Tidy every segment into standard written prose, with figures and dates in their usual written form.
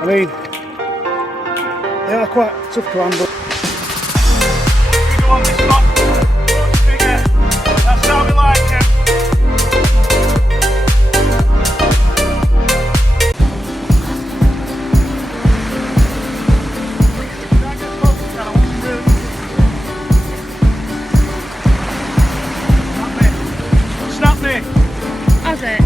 I mean, they are quite tough to handle. We go on this top, much bigger. That's how we like him. Snap me. Has it?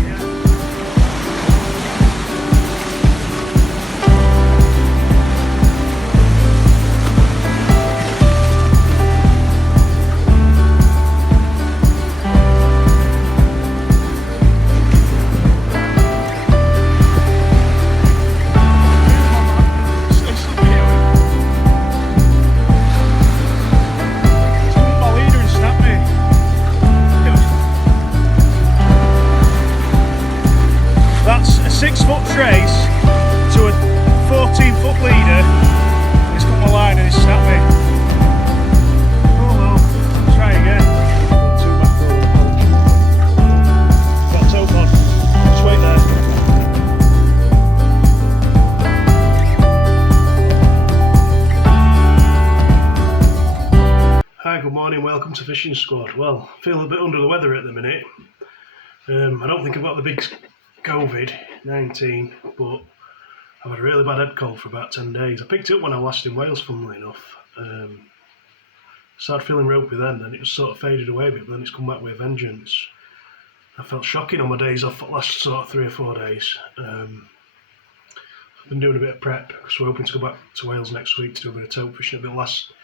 That's a 6-foot trace to a 14-foot leader. He's got my line and he's snapped me. Oh well, let's try again. Got Tope on. Just wait there. Hi, good morning, welcome to Fishing Squad. Well, I feel a bit under the weather at the minute. I don't think I've got the big COVID-19, but I've had a really bad head cold for about 10 days. I picked it up when I was last in Wales, funnily enough. Started feeling ropey then it just sort of faded away a bit, but then it's come back with a vengeance. I felt shocking on my days off the last sort of 3 or 4 days. I've been doing a bit of prep, because we're hoping to go back to Wales next week to do a bit of tope fishing, a bit of last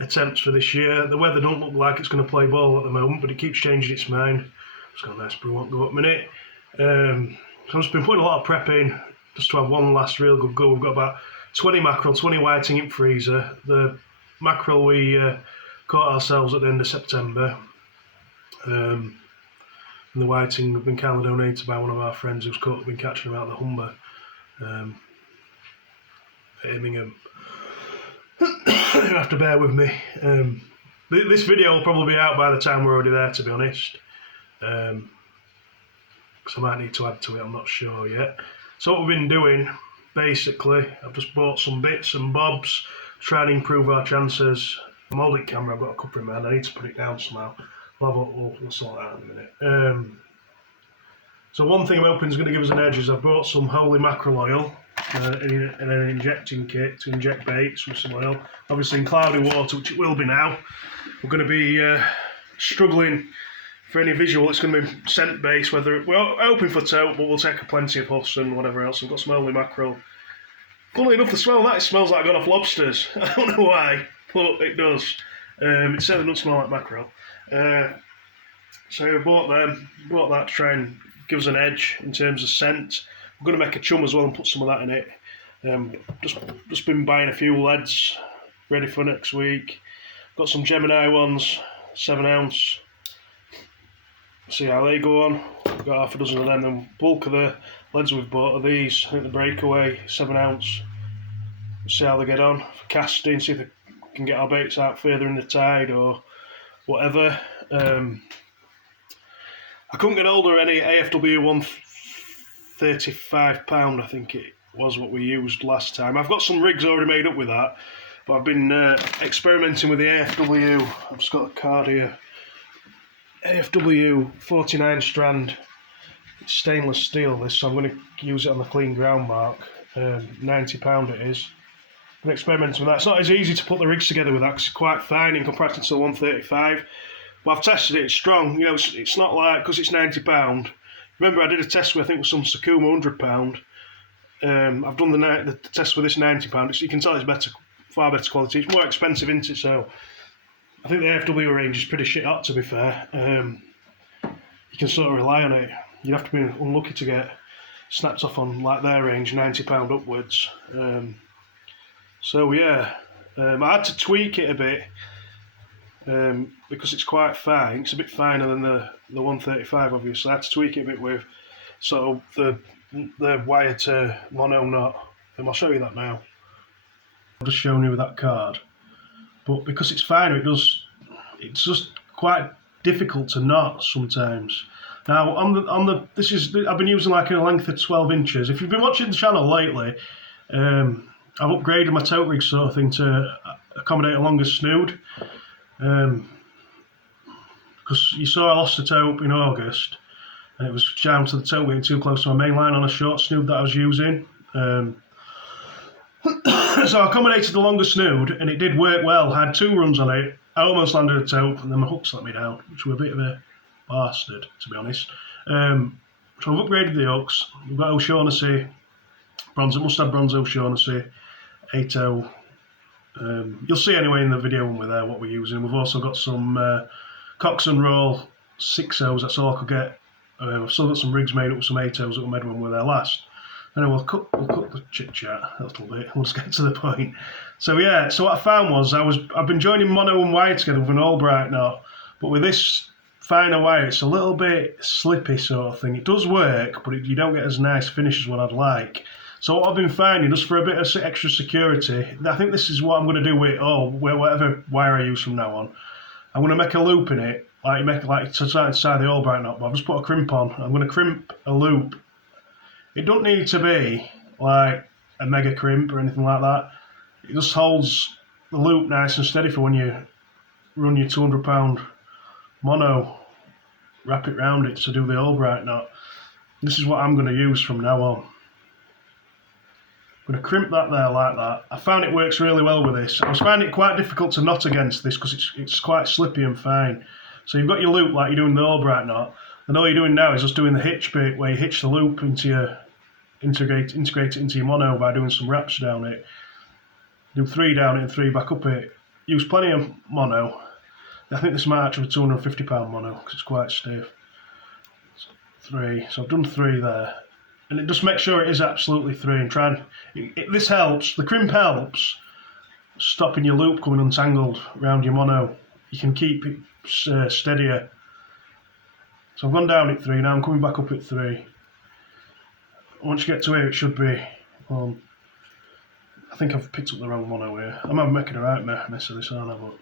attempts for this year. The weather don't look like it's going to play ball at the moment, but it keeps changing its mind. It's got a nice brew, won't go up a minute. So I've just been putting a lot of prep in just to have one last real good go. We've got about 20 mackerel, 20 whiting in freezer. The mackerel we caught ourselves at the end of September. And the whiting have been kindly donated by one of our friends who's been catching them out of the Humber at Immingham. You have to bear with me. This video will probably be out by the time we're already there, to be honest. Because I might need to add to it, I'm not sure yet. So what we've been doing, basically, I've just bought some bits and bobs, trying to improve our chances. I'm holding camera, I've got a cuppa in my hand, I need to put it down somehow. We'll sort that out in a minute. So one thing I'm hoping is going to give us an edge is I've bought some holy mackerel oil in an injecting kit to inject baits with some oil. Obviously in cloudy water, which it will be now, we're going to be struggling. For any visual, it's going to be scent based. Whether we're hoping for tope, but we'll take plenty of huss and whatever else. We've got some holy mackerel. Funnily enough, the smell of that, it smells like I got off lobsters. I don't know why, but it does. It certainly doesn't smell like mackerel. So we bought that to try and give us an edge in terms of scent. We're going to make a chum as well and put some of that in it. Just been buying a few leads ready for next week. Got some Gemini ones, 7 ounce. See how they go on. We've got half a dozen of them. The bulk of the leads we've bought are these. I think the breakaway 7 ounce. See how they get on for casting. See if they can get our baits out further in the tide or whatever. I couldn't get hold of any AFW 135 I think it was what we used last time. I've got some rigs already made up with that, but I've been experimenting with the AFW. I've just got a card here. AFW 49 strand, it's stainless steel this, so I'm going to use it on the clean ground mark. £90 it is. I'm experimenting with that. It's not as easy to put the rigs together with that because it's quite fine in comparison to the 135. But I've tested it, it's strong. You know, it's not like, because it's £90. Remember I did a test with, I think, with some Sakuma £100. I've done the test with this £90. You can tell it's better, far better quality. It's more expensive, isn't it? So I think the AFW range is pretty shit hot, to be fair. You can sort of rely on it. You'd have to be unlucky to get snapped off on like their range, £90 upwards. So yeah, I had to tweak it a bit because it's quite fine. It's a bit finer than the 135, obviously. I had to tweak it a bit with sort of the wire to mono knot. I'll show you that now. I've just shown you with that card. But because it's finer, it's just quite difficult to knot sometimes. Now I've been using like a length of 12 inches. If you've been watching the channel lately, I've upgraded my tote rig sort of thing to accommodate a longer snood. Because you saw I lost the tote in August, and it was down to the tote being too close to my main line on a short snood that I was using. So I accommodated the longer snood, and it did work well. I had 2 runs on it. I almost landed a tote, and then my hooks let me down, which were a bit of a bastard, to be honest. So I've upgraded the hooks. We've got O'Shaughnessy, bronze, must-have bronze O'Shaughnessy, 8.0. You'll see anyway in the video when we're there what we're using. We've also got some Cox and Roll 6.0s, that's all I could get. I've still got some rigs made up with some 8.0s that were made when we were there last. Anyway, we'll cut the chit chat a little bit. We'll just get to the point. So yeah, so what I found was I've been joining mono and wire together with an Albright knot, but with this finer wire, it's a little bit slippy sort of thing. It does work, but you don't get as nice finish as what I'd like. So what I've been finding, just for a bit of extra security, I think this is what I'm going to do with whatever wire I use from now on. I'm going to make a loop in it, like to side the Albright knot, but I've just put a crimp on. I'm going to crimp a loop. It don't need to be like a mega crimp or anything like that. It just holds the loop nice and steady for when you run your 200-pound mono, wrap it round it to do the Albright knot. This is what I'm going to use from now on. I'm going to crimp that there like that. I found it works really well with this. I was finding it quite difficult to knot against this because it's quite slippy and fine. So you've got your loop like you're doing the Albright knot, and all you're doing now is just doing the hitch bit where you hitch the loop into your integrate it into your mono by doing some wraps down it. Do 3 down it and 3 back up it. Use plenty of mono. I think this might actually be 250-pound mono because it's quite stiff. 3, so I've done 3 there. And it just makes sure it is absolutely 3 and this helps, the crimp helps stopping your loop coming untangled around your mono. You can keep it steadier. So I've gone down at 3, now I'm coming back up at 3. Once you get to here, it should be. I think I've picked up the wrong mono here. I'm making a right mess of this, aren't I? But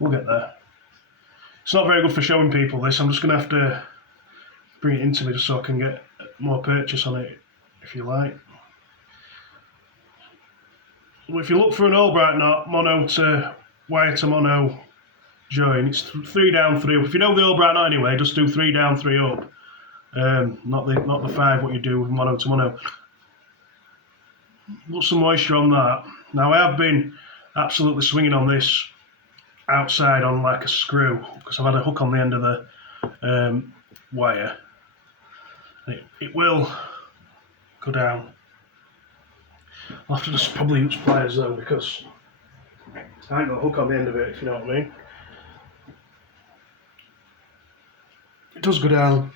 we'll get there. It's not very good for showing people this. I'm just going to have to bring it into me just so I can get more purchase on it, if you like. Well, if you look for an Albright knot, mono to wire to mono join, it's 3 down, 3 up. If you know the Albright knot anyway, just do 3 down, 3 up. Not the 5 what you do with mono to mono. Put some moisture on that. Now I have been absolutely swinging on this outside on like a screw because I've had a hook on the end of the wire. It will go down. I'll have to just probably use pliers though because I ain't got a hook on the end of it, if you know what I mean. It does go down.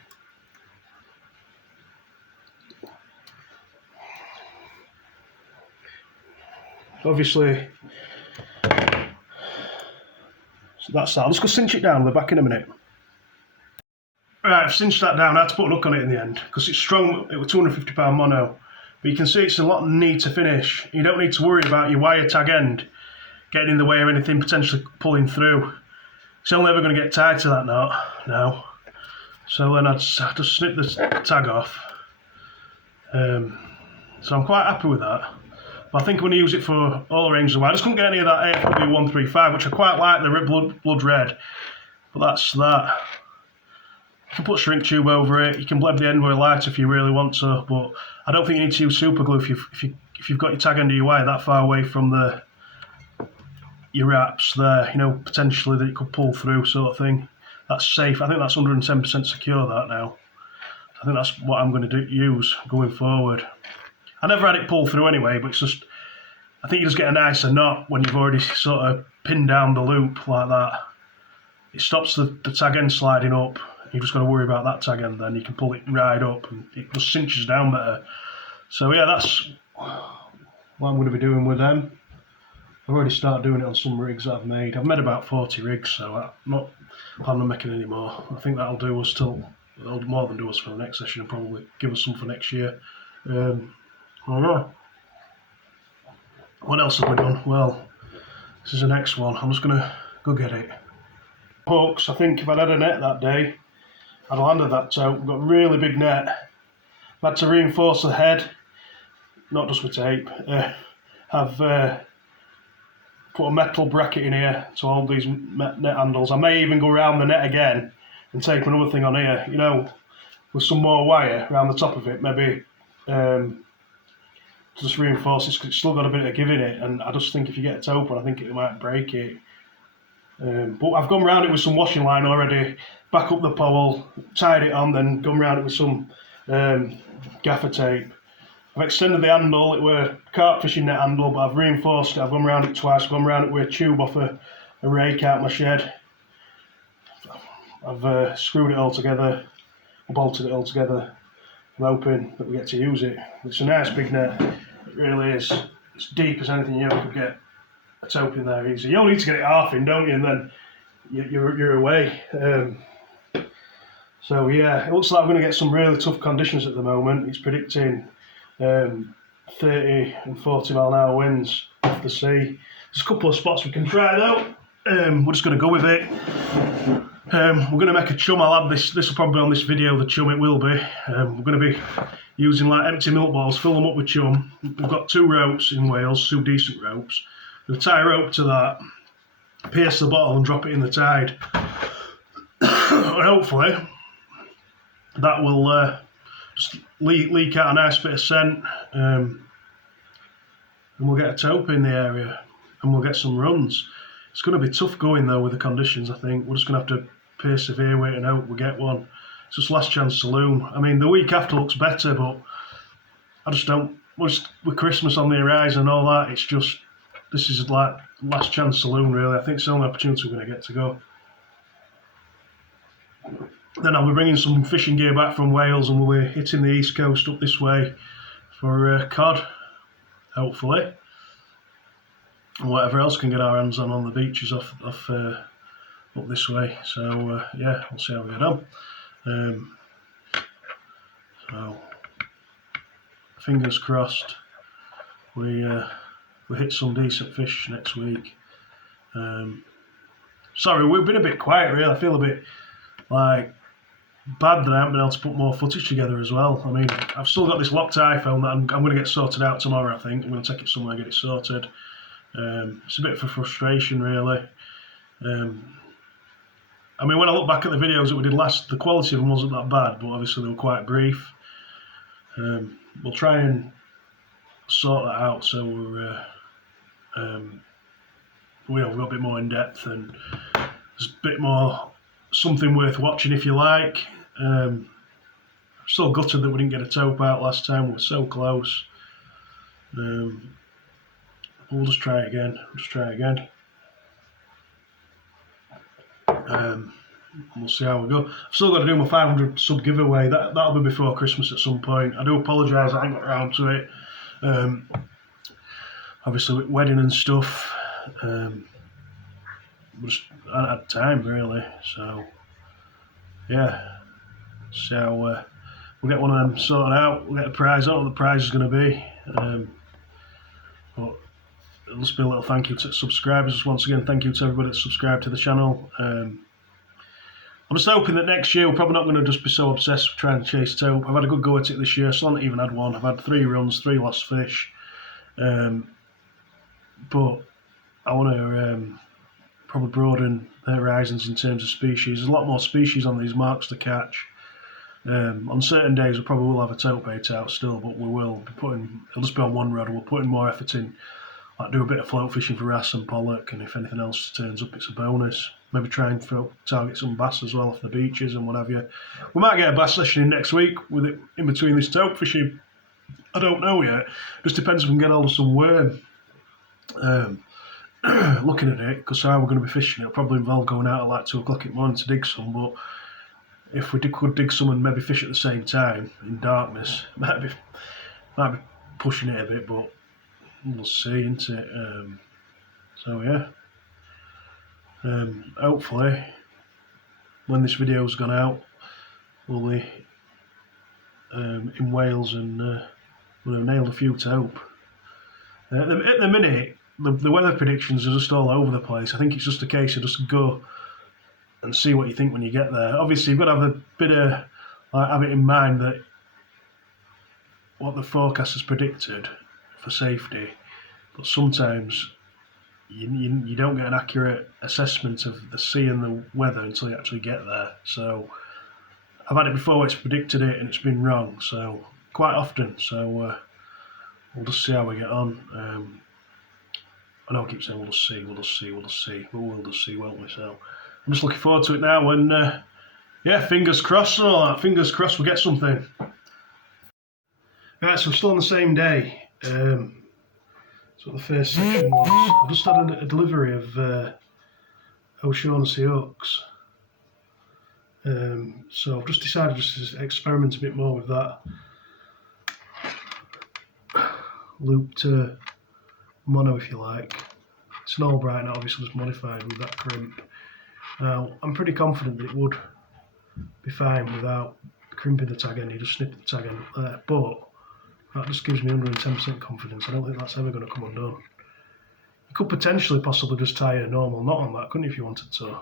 Obviously, so that's that. I'm just going to cinch it down. We're back in a minute. Right, I've cinched that down. I had to put a hook on it in the end because it's strong. It was 250-pound mono, but you can see it's a lot neat to finish. You don't need to worry about your wire tag end getting in the way or anything potentially pulling through. It's only ever going to get tied to that knot now. So then I just snip the tag off. So I'm quite happy with that. But I think I'm going to use it for all ranges of wire. I just couldn't get any of that AFW 135, which I quite like, the blood red. But that's that. You can put shrink tube over it. You can blend the end with a light if you really want to. But I don't think you need to use super glue if you've got your tag end of your wire that far away from your wraps there. You know, potentially that it could pull through, sort of thing. That's safe. I think that's 110% secure. That now. I think that's what I'm going to use going forward. I never had it pull through anyway, but it's just, I think you just get a nicer knot when you've already sort of pinned down the loop like that. It stops the tag end sliding up. You've just got to worry about that tag end then. You can pull it right up and it just cinches down better. So yeah, that's what I'm going to be doing with them. I've already started doing it on some rigs that I've made. I've made about 40 rigs, so I'm not planning on making any more. I think that'll do us till, it'll more than do us for the next session and probably give us some for next year. Alright. What else have we done? Well, this is the next one. I'm just going to go get it. Hooks, I think if I'd had a net that day, I'd landed that tote. We've got a really big net. I've had to reinforce the head. not just with tape, have put a metal bracket in here to hold these net handles. I may even go around the net again and tape another thing on here, you know, with some more wire around the top of it, maybe to just reinforce this, because it's still got a bit of give in it, and I just think if you get a Tope on, I think it might break it. But I've gone around it with some washing line already, back up the pole, tied it on, then gone around it with some gaffer tape. I've extended the handle. It were carp fishing net handle, but I've reinforced it. I've gone around it twice. I've gone around it with a tube off a rake out my shed. I've screwed it all together, bolted it all together. I'm hoping that we get to use it. It's a nice big net, it really is. It's deep as anything you ever could get a Tope in there easy. You only need to get it half in, don't you? And then you're away. So yeah, it looks like we're going to get some really tough conditions at the moment. It's predicting 30 and 40 mile an hour winds off the sea. There's a couple of spots we can try though. We're just going to go with it. We're going to make a chum. I'll add this will probably be on this video, the chum it will be. We're going to be using like empty milk balls, fill them up with chum. We've got 2 ropes in Wales, 2 decent ropes. We'll tie a rope to that, pierce the bottle and drop it in the tide. And hopefully that will just leak out a nice bit of scent, and we'll get a Tope in the area and we'll get some runs. It's going to be tough going though with the conditions. I think we're just going to have to persevere, wait and hope we get one. It's just last chance saloon. I mean, the week after looks better, but I just don't. With Christmas on the horizon and all that, it's just, this is like last chance saloon really. I think it's the only opportunity we're going to get to go. Then I'll be bringing some fishing gear back from Wales, and we'll be hitting the east coast up this way for cod, hopefully, and whatever else can get our hands on the beaches off up this way. So yeah, we'll see how we get on. So fingers crossed we hit some decent fish next week. Sorry, we've been a bit quiet really. I feel a bit like bad that I haven't been able to put more footage together as well. I mean, I've still got this locked iPhone that I'm going to get sorted out tomorrow. I think I'm going to take it somewhere and get it sorted. It's a bit of a frustration really. I mean, when I look back at the videos that we did last, the quality of them wasn't that bad, but obviously they were quite brief. We'll try and sort that out so we've got a bit more in depth and there's a bit more something worth watching if you like. I'm still gutted that we didn't get a Tope out last time. We were so close. We'll just try it again. We'll see how we go. I've still got to do my 500 sub giveaway. That'll be before Christmas at some point. I do apologise I ain't got around to it. Obviously with wedding and stuff, just I hadn't had time really. So yeah, see how we'll get one of them sorted out. We'll get a prize out. What the prize is going to be. But it'll just be a little thank you to subscribers. Once again, thank you to everybody that's subscribed to the channel. I'm just hoping that next year we're probably not going to just be so obsessed with trying to chase Tope. I've had a good go at it this year, so I've not even had one. I've had 3 runs, 3 lost fish. But I want to probably broaden the horizons in terms of species. There's a lot more species on these marks to catch. On certain days we probably will have a Tope bait out still, but we will be putting, it'll just be on one rod, we'll put in more effort in, like do a bit of float fishing for wrasse and pollock, and if anything else turns up it's a bonus. Maybe try and target some bass as well off the beaches and what have you. We might get a bass session in next week with it in between this Tope fishing. I don't know yet. Just depends if we can get hold of some worm. Looking at it, because how we're going to be fishing, it'll probably involve going out at like 2 o'clock in the morning to dig some, but if we could dig some and maybe fish at the same time in darkness, might be pushing it a bit, but we'll see, isn't it? So yeah, hopefully when this video's gone out we'll be in Wales and we'll have nailed a few Tope. At the minute the weather predictions are just all over the place. I think it's just a case of just go and see what you think when you get there. Obviously, you've got to have a bit of have it in mind that what the forecast has predicted for safety, but sometimes you don't get an accurate assessment of the sea and the weather until you actually get there. So I've had it before where it's predicted it and it's been wrong, so quite often. So we'll just see how we get on. I know I keep saying we'll just see, but we'll just see, won't we? So I'm just looking forward to it now, and yeah, fingers crossed and all that. Fingers crossed we get something. Right, so we're still on the same day. So the first section was, I just had a delivery of O'Shaughnessy hooks. So I've just decided just to experiment a bit more with that. Looped mono, if you like. It's an Albright, now obviously just modified with that crimp. Now I'm pretty confident that it would be fine without crimping the tag end. You just snip the tag end there, but that just gives me 110% confidence. I don't think that's ever going to come undone. You could potentially possibly just tie a normal knot on that, couldn't you, if you wanted to?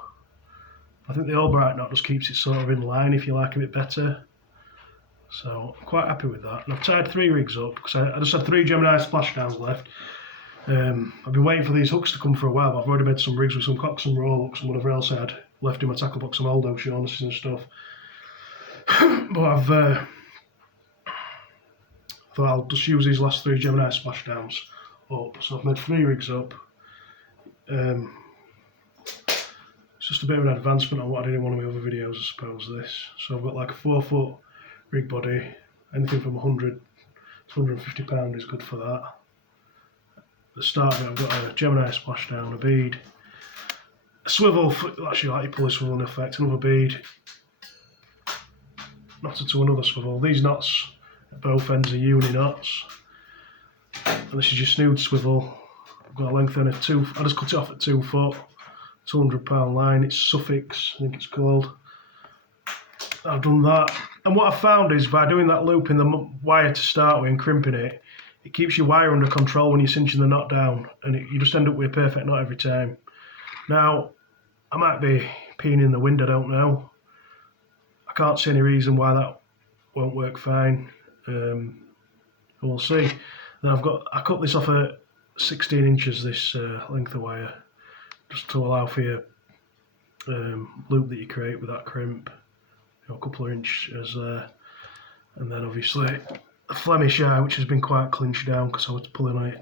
I think the Albright knot just keeps it sort of in line, if you like, a bit better. So I'm quite happy with that. And I've tied 3 rigs up because I just had 3 Gemini splashdowns left. I've been waiting for these hooks to come for a while, but I've already made some rigs with some Cox and roll hooks and whatever else I had left in my tackle box, some old O'Shaughnessy's and stuff. But I've thought I'll just use these last 3 Gemini splashdowns up. So I've made 3 rigs up. It's just a bit of an advancement on what I did in one of my other videos, I suppose, this. So I've got like a 4-foot rig body, anything from 100 to 150 pound is good for that. At the start of it, I've got a Gemini splashdown, a bead, a swivel, actually like you pull a swivel in effect, another bead, knotted to another swivel. These knots at both ends are uni knots, and this is your snood swivel. I've got a length then of 2, I just cut it off at 2 foot, 200 pound line, it's Suffolk's, I think it's called. I've done that, and what I've found is by doing that loop in the wire to start with and crimping it, it keeps your wire under control when you're cinching the knot down, and you just end up with a perfect knot every time. Now, I might be peeing in the wind, I don't know. I can't see any reason why that won't work fine. We'll see. Then I cut this off at 16 inches, this length of wire, just to allow for your loop that you create with that crimp. A couple of inches there, and then obviously a Flemish eye, which has been quite clinched down because I was pulling on it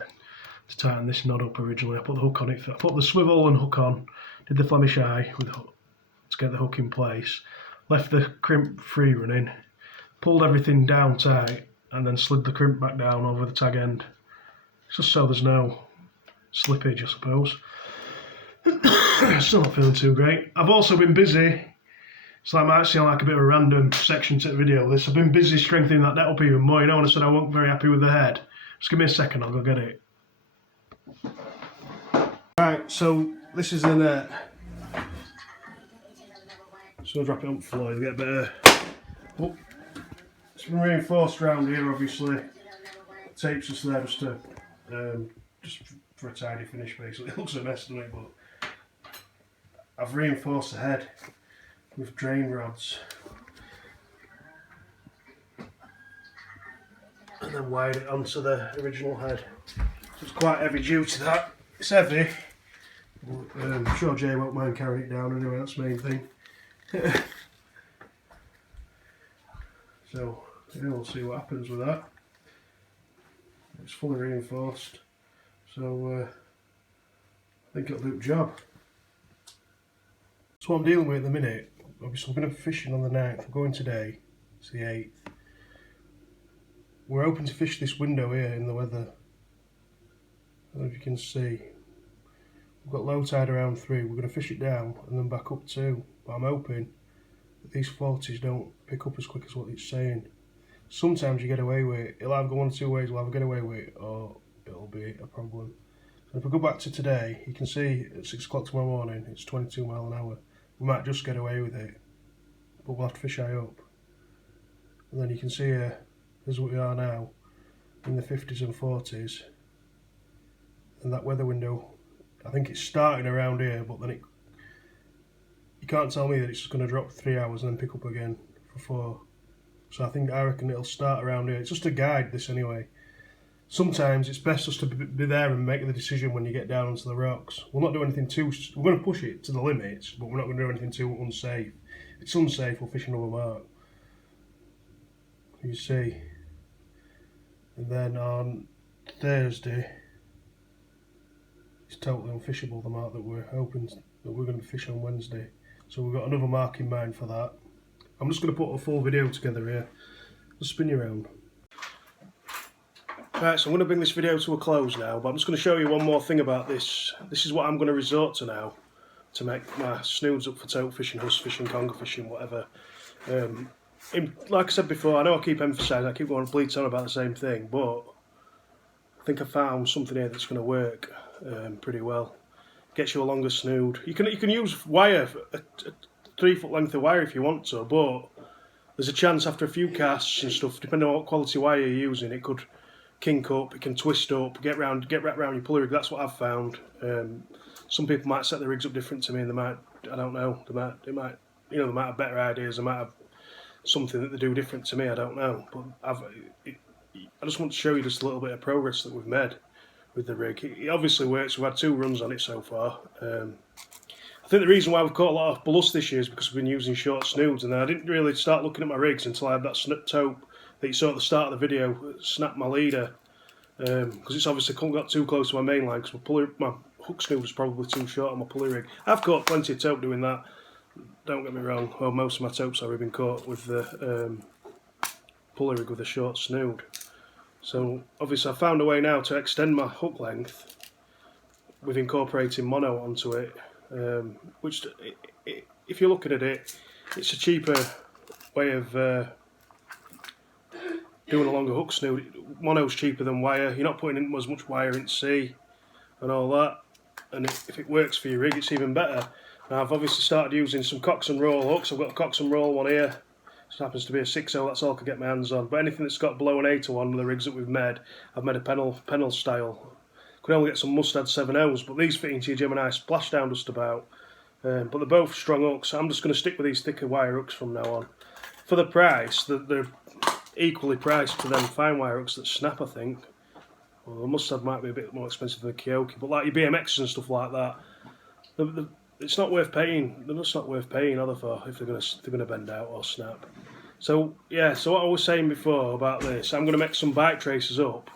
to tighten this knot up originally. I put the hook on it, I put the swivel and hook on, did the Flemish eye with the hook, to get the hook in place, left the crimp free running, pulled everything down tight, and then slid the crimp back down over the tag end, just so there's no slippage, I suppose. Still not feeling too great. I've also been busy. So that might sound like a bit of a random section to the video. I've been busy strengthening that net up even more. You know, when I said I wasn't very happy with the head. Just give me a second, I'll go get it. Right, so this is the net. So I'll drop it up for you, get better. Oh, it's been reinforced around here, obviously. Tape's just there just to, just for a tidy finish, basically. It looks a mess, doesn't it? But I've reinforced the head with drain rods and then wired it onto the original head. So it's quite heavy duty, that. It's heavy. I'm sure Jay won't mind carrying it down anyway, that's the main thing. So yeah, we'll see what happens with that. It's fully reinforced, so I think it'll do the job. So what I'm dealing with at the minute, obviously we're going to be fishing on the 9th, we're going today, it's the 8th. We're hoping to fish this window here in the weather. I don't know if you can see. We've got low tide around 3, we're going to fish it down and then back up 2. But I'm hoping that these 40s don't pick up as quick as what it's saying. Sometimes you get away with it, it'll either go one or two ways, we'll either get away with it or it'll be a problem. So if we go back to today, you can see at 6 o'clock tomorrow morning, it's 22 mile an hour. We might just get away with it, but we'll have to fish high up. And then you can see here, as we are now, in the 50s and 40s, and that weather window, I think it's starting around here, but then you can't tell me that it's just going to drop 3 hours and then pick up again for 4. So I reckon it'll start around here. It's just a guide, this anyway. sometimes it's best just to be there and make the decision when you get down onto the rocks. We'll not do anything too... We're going to push it to the limits, but we're not going to do anything too unsafe. If it's unsafe, we'll fish another mark. You see. And then on Thursday, it's totally unfishable, the mark that we're hoping that we're going to fish on Wednesday. So we've got another mark in mind for that. I'm just going to put a full video together here. Just spin you around. Right, so I'm going to bring this video to a close now, but I'm just going to show you one more thing about this. This is what I'm going to resort to now to make my snoods up for tope fishing, husk fishing, conger fishing, whatever. Like I said before, I know I keep emphasising, I keep going bleats on about the same thing, but I think I found something here that's going to work pretty well. Gets you a longer snood. You can use wire, a 3 foot length of wire if you want to, but there's a chance after a few casts and stuff, depending on what quality wire you're using, it could kink up, it can twist up, get wrapped around your pulley rig. That's what I've found. Some people might set their rigs up different to me, and they might, I don't know, they might have better ideas, they might have something that they do different to me, I don't know. But I just want to show you just a little bit of progress that we've made with the rig. It obviously works. We've had 2 runs on it so far. I think the reason why we've caught a lot of ballast this year is because we've been using short snoods, and then I didn't really start looking at my rigs until I had that tope that you saw at the start of the video snap my leader, because it's obviously got too close to my main line, because my hook snood was probably too short on my pulley rig. I've caught plenty of tope doing that, don't get me wrong. Well, most of my topes have been caught with the pulley rig with a short snood. So obviously I found a way now to extend my hook length with incorporating mono onto it, which if you're looking at it, it's a cheaper way of doing a longer hook snood. Mono's cheaper than wire. You're not putting in as much wire into sea and all that, and if it works for your rig, it's even better. Now I've obviously started using some Cox and Roll hooks. I've got a Cox and Roll one here. This happens to be a 6.0, that's all I could get my hands on. But anything that's got below an 8 to 1 with the rigs that we've made, I've made a pennel style. Could only get some mustard 7.0s, but these fit into your Gemini splashdown just about. But they're both strong hooks. I'm just going to stick with these thicker wire hooks from now on. For the price, they're equally priced to them fine wire hooks that snap, I think. Well, the mustard might be a bit more expensive than the Kyoki, but like your BMXs and stuff like that, it's not worth paying. They're just not worth paying, are they, for if they're going to bend out or snap. So yeah, so what I was saying before about this, I'm going to make some bike traces up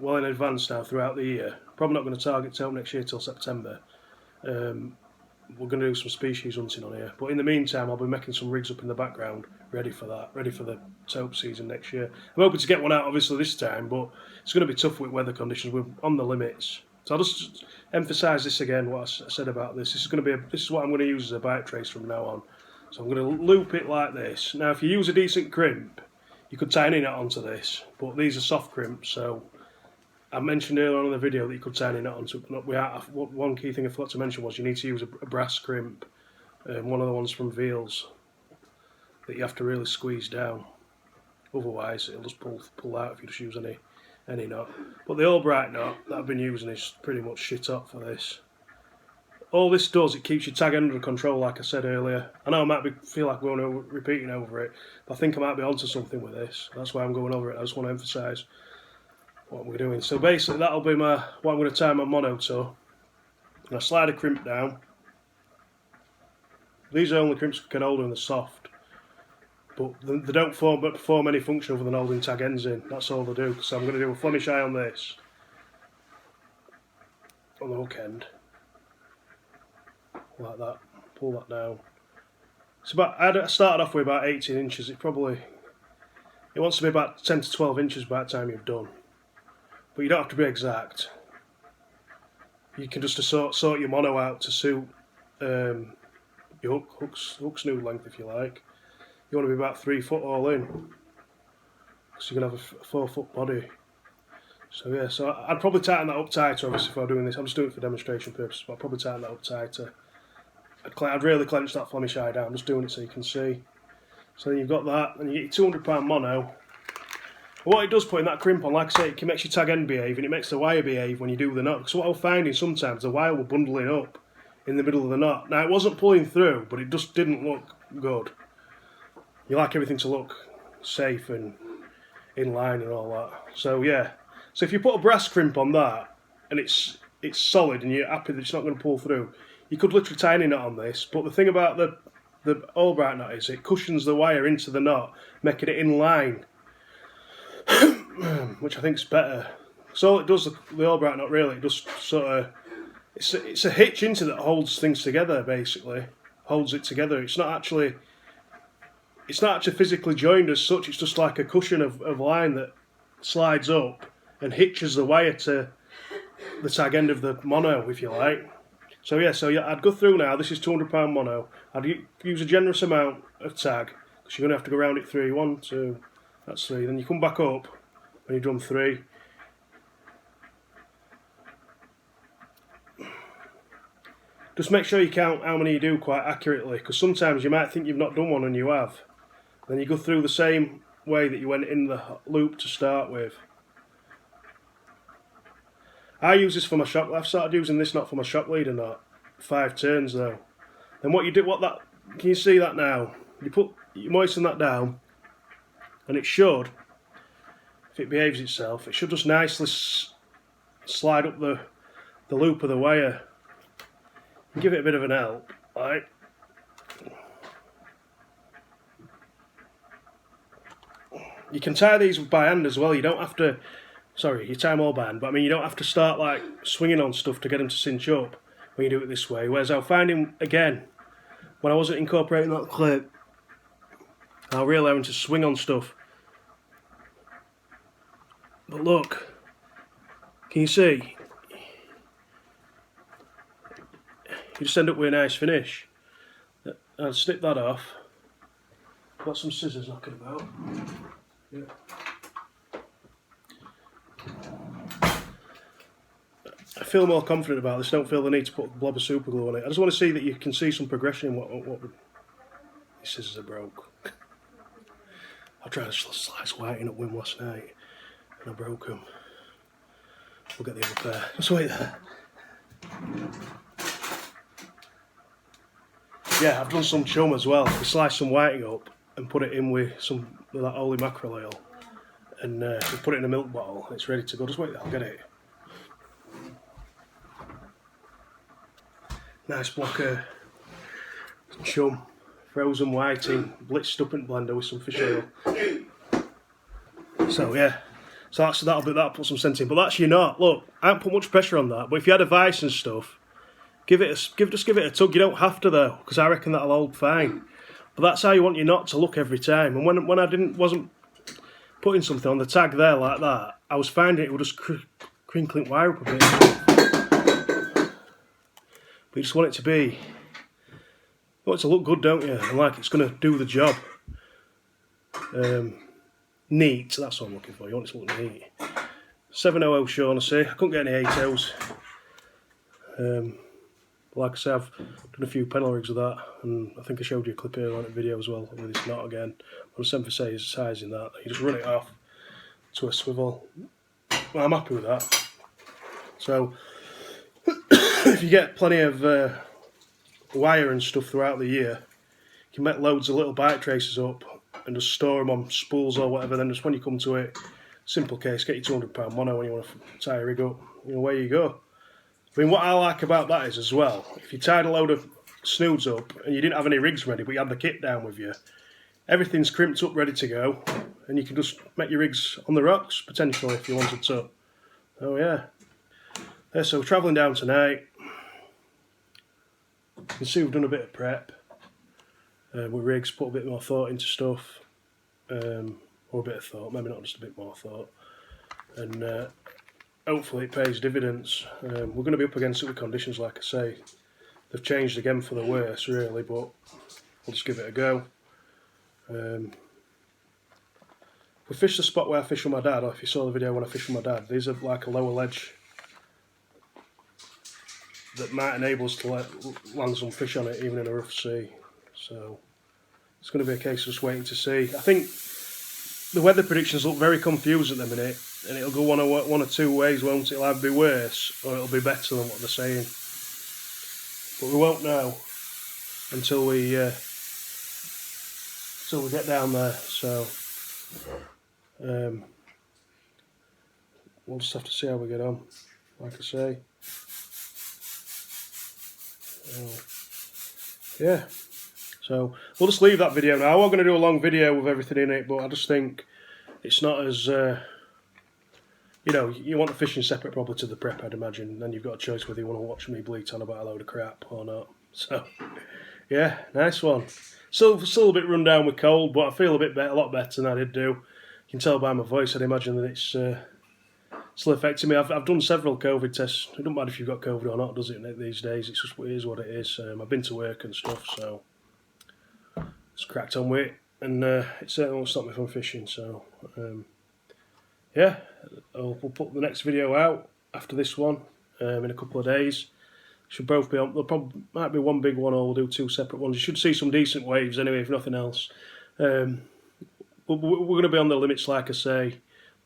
well in advance now throughout the year. Probably not going to target tope next year till September. We're going to do some species hunting on here, but in the meantime I'll be making some rigs up in the background ready for that, ready for the tope season next year. I'm hoping to get one out obviously this time, but it's going to be tough with weather conditions. We're on the limits. So I'll just emphasise this again, what I said about this. This is what I'm going to use as a bike trace from now on. So I'm going to loop it like this. Now if you use a decent crimp, you could tie any knot onto this, but these are soft crimps, so I mentioned earlier on in the video that you could tie any knot onto. One key thing I forgot to mention was you need to use a brass crimp, one of the ones from Veals, that you have to really squeeze down. Otherwise it'll just pull out if you just use any knot. But the Albright knot that I've been using is pretty much shit hot for this. All this does, it keeps your tag end under control, like I said earlier. I know I might feel like we're repeating over it, but I think I might be onto something with this. That's why I'm going over it. I just want to emphasise what we're doing. So basically that'll be what I'm going to tie my mono to. I'm going to slide a crimp down. These are only crimps we can hold in the soft, but they don't perform any function other than holding tag ends in. That's all they do. So I'm going to do a Flemish eye on this, on the hook end, like that. Pull that down. It's I started off with about 18 inches. It wants to be about 10 to 12 inches by the time you've done. But you don't have to be exact. You can just sort your mono out to suit your hook snood length if you like. You want to be about 3 foot all in, so you can have a 4 foot body. So yeah, so I'd probably tighten that up tighter obviously if I'm doing this. I'm just doing it for demonstration purposes, but I'd probably tighten that up tighter. I'd really clench that Flemish eye down, just doing it so you can see. So then you've got that, and you get your £200 mono. What it does put in that crimp on, like I say, it makes your tag end behave, and it makes the wire behave when you do the knot. Because what I'm finding sometimes, the wire will bundling up in the middle of the knot. Now it wasn't pulling through, but it just didn't look good. You like everything to look safe, and in line and all that. So yeah, so if you put a brass crimp on that and it's solid and you're happy that it's not going to pull through, you could literally tie any knot on this. But the thing about the Albright knot is it cushions the wire into the knot, making it in line, which I think is better. So all it does, the Albright knot really, it just sort of, it's a hitch into that holds things together basically, holds it together. It's not actually physically joined as such. It's just like a cushion of line that slides up and hitches the wire to the tag end of the mono, if you like. So yeah, I'd go through now. This is £200 mono. I'd use a generous amount of tag because you're going to have to go around it 3. 1, 2, that's 3. Then you come back up when you've done 3. Just make sure you count how many you do quite accurately, because sometimes you might think you've not done one and you have. Then you go through the same way that you went in the loop to start with. I use this for my shock. I've started using this knot for my shock leader knot. 5 turns though. Then what you do, can you see that now? You moisten that down, and it should, if it behaves itself, it should just nicely slide up the loop of the wire. And give it a bit of an help, right? You can tie these by hand as well. You don't have to. Sorry, you tie them all by hand, but I mean you don't have to start like swinging on stuff to get them to cinch up when you do it this way. Whereas I was finding again when I wasn't incorporating that clip, I was really having to swing on stuff. But look, can you see? You just end up with a nice finish. I'll snip that off. Got some scissors knocking about. Yeah. I feel more confident about this. Don't feel the need to put a blob of super glue on it. I just want to see that you can see some progression in what these scissors are broke. I tried to slice whiting up with them last night and I broke them. We'll get the other pair. Just wait there. Yeah, I've done some chum as well. We sliced some whiting up and put it in with some of that holy mackerel oil, and we put it in a milk bottle. It's ready to go. Just wait there, I'll get it. Nice block of chum, frozen whiting, blitzed up in blender with some fish oil. So yeah, so that'll put some scent in. But that's your knot. Look, I haven't put much pressure on that. But if you had a vice and stuff, just give it a tug. You don't have to though, because I reckon that'll hold fine. But that's how you want your knot to look every time. And when I wasn't putting something on the tag there like that, I was finding it would just crinkling wire up a bit. But you just want it to be, you want it to look good, don't you? And like it's going to do the job. Neat, that's what I'm looking for. You want it to look neat. 700 Shaughnessy. I couldn't get any 80s. Like I say, I've done a few pedal rigs with that, and I think I showed you a clip here on a video as well with this knot again. I'm just emphasising that. You just run it off to a swivel. Well, I'm happy with that. So, if you get plenty of wire and stuff throughout the year, you can make loads of little bike traces up and just store them on spools or whatever. Then just when you come to it, simple case, get your £200 mono when you want to tie a rig up. Away you go. I mean, what I like about that is as well, if you tied a load of snoods up and you didn't have any rigs ready, but you had the kit down with you, everything's crimped up, ready to go, and you can just make your rigs on the rocks, potentially, if you wanted to. Oh yeah. So we're travelling down tonight. You can see we've done a bit of prep with rigs, put a bit more thought into stuff, or a bit of thought, maybe not just a bit more thought, and hopefully it pays dividends. We're going to be up against it with conditions, like I say. They've changed again for the worse, really, but we'll just give it a go. We fished the spot where I fished with my dad, or if you saw the video when I fished with my dad, these are like a lower ledge that might enable us to land some fish on it, even in a rough sea. So it's going to be a case of just waiting to see. I think the weather predictions look very confused at the minute, and it'll go one or two ways, won't it? It'll either be worse or it'll be better than what they're saying. But we won't know until we get down there. So We'll just have to see how we get on, like I say. Yeah, so we'll just leave that video now. I was going to do a long video with everything in it, but I just think it's not as, you know, you want the fishing separate probably to the prep, I'd imagine. Then you've got a choice whether you want to watch me bleat on about a load of crap or not. So, yeah, nice one. Still a bit run down with cold, but I feel a lot better than I did do. You can tell by my voice, I'd imagine that it's still affecting me. I've done several COVID tests. It doesn't matter if you've got COVID or not, does it, these days? It's just, it is what it is. I've been to work and stuff, so it's cracked on with it. And it certainly won't stop me from fishing, so yeah, we'll put the next video out after this one in a couple of days. Should both be on. There probably might be one big one, or we'll do two separate ones. You should see some decent waves anyway, if nothing else. We're going to be on the limits, like I say,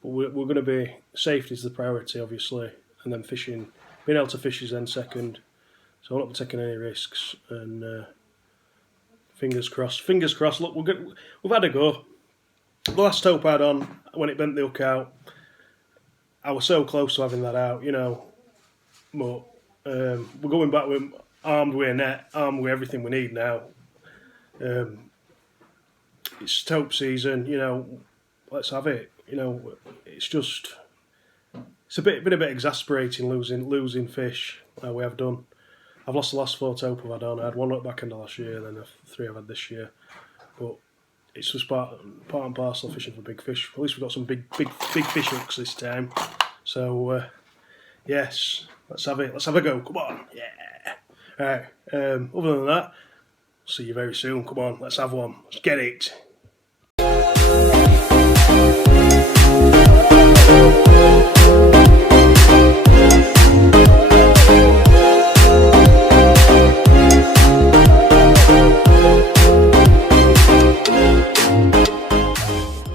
but we're going to be, safety is the priority, obviously, and then fishing, being able to fish is then second. So I'm not taking any risks, and fingers crossed. Fingers crossed. Look, we've had a go. The last Tope I had on, when it bent the hook out, I was so close to having that out, you know, but we're going back with armed with a net, armed with everything we need now. It's Tope season, you know, let's have it. You know, it's just, it's been a bit exasperating losing fish like we have done. I've lost the last 4 Tope I've had on. I had one at the back end of last year, then the 3 I've had this year. But it's just part and parcel of fishing for big fish. At least we've got some big fish hooks this time. So yes, let's have it. Let's have a go. Come on, yeah. All right. Other than that, see you very soon. Come on, let's have one. Let's get it.